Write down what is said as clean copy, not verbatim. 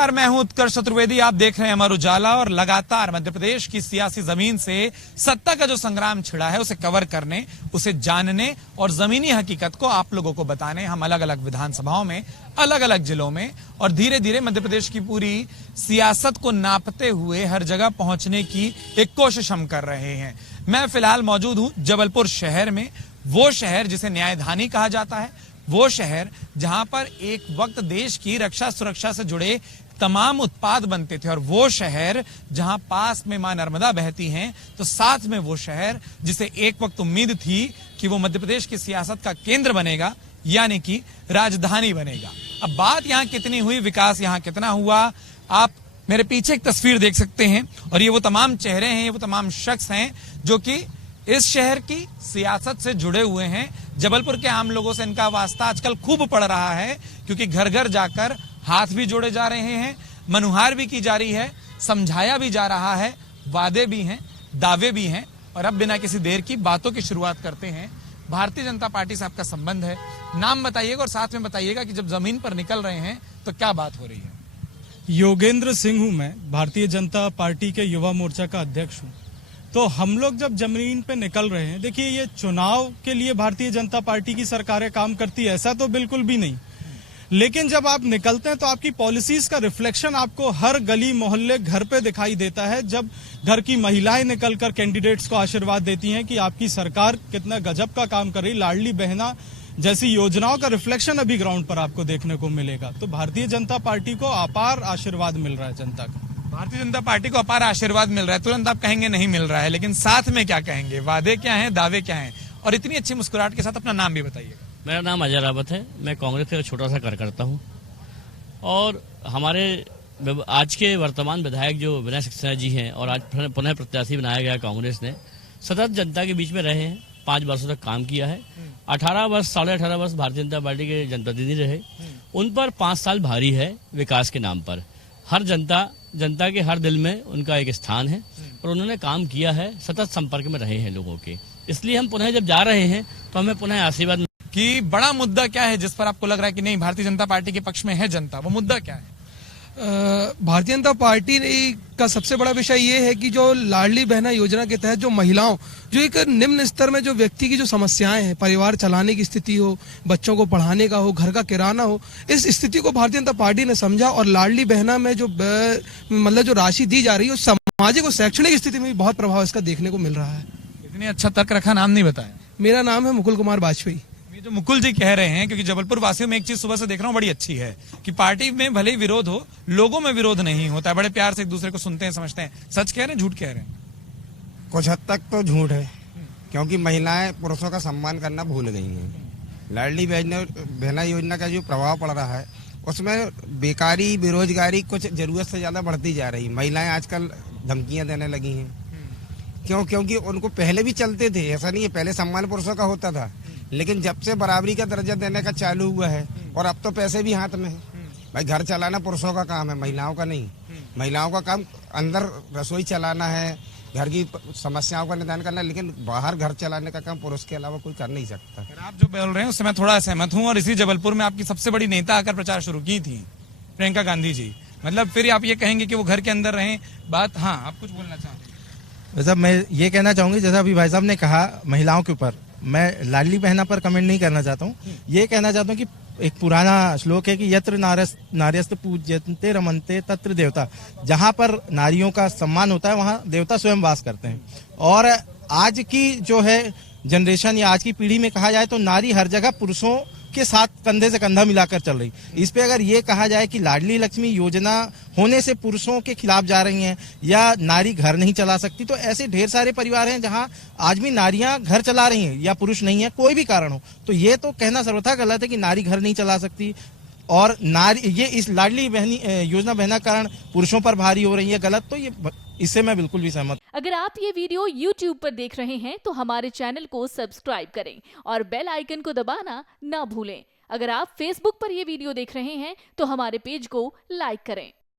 नमस्कार, मैं हूं उत्कर्ष चतुर्वेदी। आप देख रहे हैं अमर उजाला और लगातार मध्य प्रदेश की सियासी जमीन से सत्ता का जो संग्राम छिड़ा है उसे कवर करने, उसे जानने और जमीनी हकीकत को आप लोगों को बताने हम अलग अलग विधानसभाओं में, अलग अलग जिलों में और धीरे धीरे मध्य प्रदेश की पूरी सियासत को नापते हुए हर जगह पहुंचने की एक कोशिश हम कर रहे हैं। मैं फिलहाल मौजूद हूं जबलपुर शहर में, वो शहर जिसे न्यायधानी कहा जाता है, वो शहर जहां पर एक वक्त देश की रक्षा सुरक्षा से जुड़े तमाम उत्पाद बनते थे और वो शहर जहां पास में मां नर्मदा बहती हैं, तो साथ में वो शहर जिसे एक वक्त उम्मीद थी कि वो मध्य प्रदेश की सियासत का केंद्र बनेगा, यानी कि राजधानी बनेगा। अब बात यहां कितनी हुई, विकास यहां कितना हुआ, आप मेरे पीछे एक तस्वीर देख सकते हैं और ये वो तमाम चेहरे हैं, ये वो तमाम शख्स हैं जो कि इस शहर की सियासत से जुड़े हुए हैं। जबलपुर के आम लोगों से इनका वास्ता आजकल खूब पड़ रहा है क्योंकि घर घर जाकर हाथ भी जोड़े जा रहे हैं, मनुहार भी की जा रही है, समझाया भी जा रहा है, वादे भी हैं, दावे भी हैं। और अब बिना किसी देर की बातों की शुरुआत करते हैं। भारतीय जनता पार्टी से आपका संबंध है, नाम बताइएगा और साथ में बताइएगा कि जब जमीन पर निकल रहे हैं तो क्या बात हो रही है। योगेंद्र सिंह हूं मैं, भारतीय जनता पार्टी के युवा मोर्चा का अध्यक्ष हूं। तो हम लोग जब जमीन पे निकल रहे हैं, देखिए ये चुनाव के लिए भारतीय जनता पार्टी की सरकारें काम करती है ऐसा तो बिल्कुल भी नहीं, लेकिन जब आप निकलते हैं तो आपकी पॉलिसीज का रिफ्लेक्शन आपको हर गली मोहल्ले घर पे दिखाई देता है। जब घर की महिलाएं निकलकर कैंडिडेट्स को आशीर्वाद देती हैं कि आपकी सरकार कितना गजब का काम कर रही, लाडली बहना जैसी योजनाओं का रिफ्लेक्शन अभी ग्राउंड पर आपको देखने को मिलेगा। तो भारतीय जनता पार्टी को अपार आशीर्वाद मिल रहा है जनता का। भारतीय जनता पार्टी को अपार आशीर्वाद मिल रहा है, तुरंत आप कहेंगे नहीं मिल रहा है, लेकिन साथ में क्या कहेंगे, वादे क्या हैं, दावे क्या हैं? और इतनी अच्छी मुस्कुराहट के साथ अपना नाम भी बताइएगा। मेरा नाम अजय रावत है, मैं कांग्रेस का छोटा सा कार्यकर्ता हूं और हमारे आज के वर्तमान विधायक जो विनय सक्सेना जी हैं और आज पुनः प्रत्याशी बनाया गया कांग्रेस ने, सतत जनता के बीच में रहे हैं, 5 वर्षों तक काम किया है। 18 वर्ष 18.5 वर्ष भारतीय जनता पार्टी के जनप्रतिनिधि रहे, उन पर 5 साल भारी है विकास के नाम पर। हर जनता के हर दिल में उनका एक स्थान है और उन्होंने काम किया है, सतत संपर्क में रहे हैं लोगों के। इसलिए हम पुनः जब जा रहे हैं तो हमें पुनः आशीर्वाद कि बड़ा मुद्दा क्या है जिस पर आपको लग रहा है कि नहीं भारतीय जनता पार्टी के पक्ष में है जनता, वो मुद्दा क्या है? भारतीय जनता पार्टी का सबसे बड़ा विषय ये है कि जो लाडली बहना योजना के तहत जो महिलाओं, जो एक निम्न स्तर में जो व्यक्ति की जो समस्याएं हैं, परिवार चलाने की स्थिति हो, बच्चों को पढ़ाने का हो, घर का किराना हो, इस स्थिति को भारतीय जनता पार्टी ने समझा और लाडली बहना में जो मतलब जो राशि दी जा रही है, सामाजिक और शैक्षणिक स्थिति में भी बहुत प्रभाव इसका देखने को मिल रहा है। इतनी अच्छा तर्क रखा, नाम नहीं बताया। मेरा नाम है मुकुल कुमार वाजपेयी। जो मुकुल जी कह रहे हैं, क्योंकि जबलपुर वासियों में एक चीज सुबह से देख रहा हूँ बड़ी अच्छी है कि पार्टी में भले ही विरोध हो, लोगों में विरोध नहीं होता है, बड़े प्यार से एक दूसरे को सुनते हैं, समझते हैं। सच कह रहे हैं, झूठ कह रहे हैं? कुछ हद तक तो झूठ है, क्योंकि महिलाएं पुरुषों का सम्मान करना भूल गई हैं। लाडली बहना योजना का जो प्रभाव पड़ रहा है उसमें बेकारी, बेरोजगारी कुछ जरूरत से ज्यादा बढ़ती जा रही। महिलाएं आजकल धमकियां देने लगी हैं। क्योंकि उनको पहले भी चलते थे, ऐसा नहीं है, पहले सम्मान पुरुषों का होता था, लेकिन जब से बराबरी का दर्जा देने का चालू हुआ है और अब तो पैसे भी हाथ में है। भाई घर चलाना पुरुषों का काम है, महिलाओं का नहीं। महिलाओं का काम अंदर रसोई चलाना है, घर की समस्याओं का निदान करना, लेकिन बाहर घर चलाने का काम पुरुष के अलावा कोई कर नहीं सकता। आप जो बोल रहे हैं उससे मैं थोड़ा सहमत हूँ और इसी जबलपुर में आपकी सबसे बड़ी नेता आकर प्रचार शुरू की थी, प्रियंका गांधी जी। मतलब फिर आप ये कहेंगे कि वो घर के अंदर रहें, बात। हाँ, आप कुछ बोलना चाहते हैं? वैसा मैं ये कहना चाहूंगी, जैसा अभी भाई साहब ने कहा महिलाओं के ऊपर, मैं लाडली बहना पर कमेंट नहीं करना चाहता हूँ। ये कहना चाहता हूँ कि एक पुराना श्लोक है कि यत्र नार्यस्त पूज्यन्ते रमन्ते तत्र देवता। जहाँ पर नारियों का सम्मान होता है वहाँ देवता स्वयं वास करते हैं। और आज की जो है जनरेशन या आज की पीढ़ी में कहा जाए तो नारी हर जगह पुरुषों के साथ कंधे से कंधा मिलाकर चल रही। इस पे अगर ये कहा जाए कि लाडली लक्ष्मी योजना होने से पुरुषों के खिलाफ जा रही हैं या नारी घर नहीं चला सकती, तो ऐसे ढेर सारे परिवार हैं जहां आज भी नारियां घर चला रही हैं या पुरुष नहीं है, कोई भी कारण हो। तो ये तो कहना सर्वथा गलत है कि नारी घर नहीं चला सकती और नारी ये इस लाडली योजना बहना कारण पुरुषों पर भारी हो रही है, गलत। तो ये इससे मैं बिल्कुल भी सहमत। अगर आप ये वीडियो YouTube पर देख रहे हैं तो हमारे चैनल को सब्सक्राइब करें और बेल आइकन को दबाना ना भूलें। अगर आप Facebook पर ये वीडियो देख रहे हैं तो हमारे पेज को लाइक करें।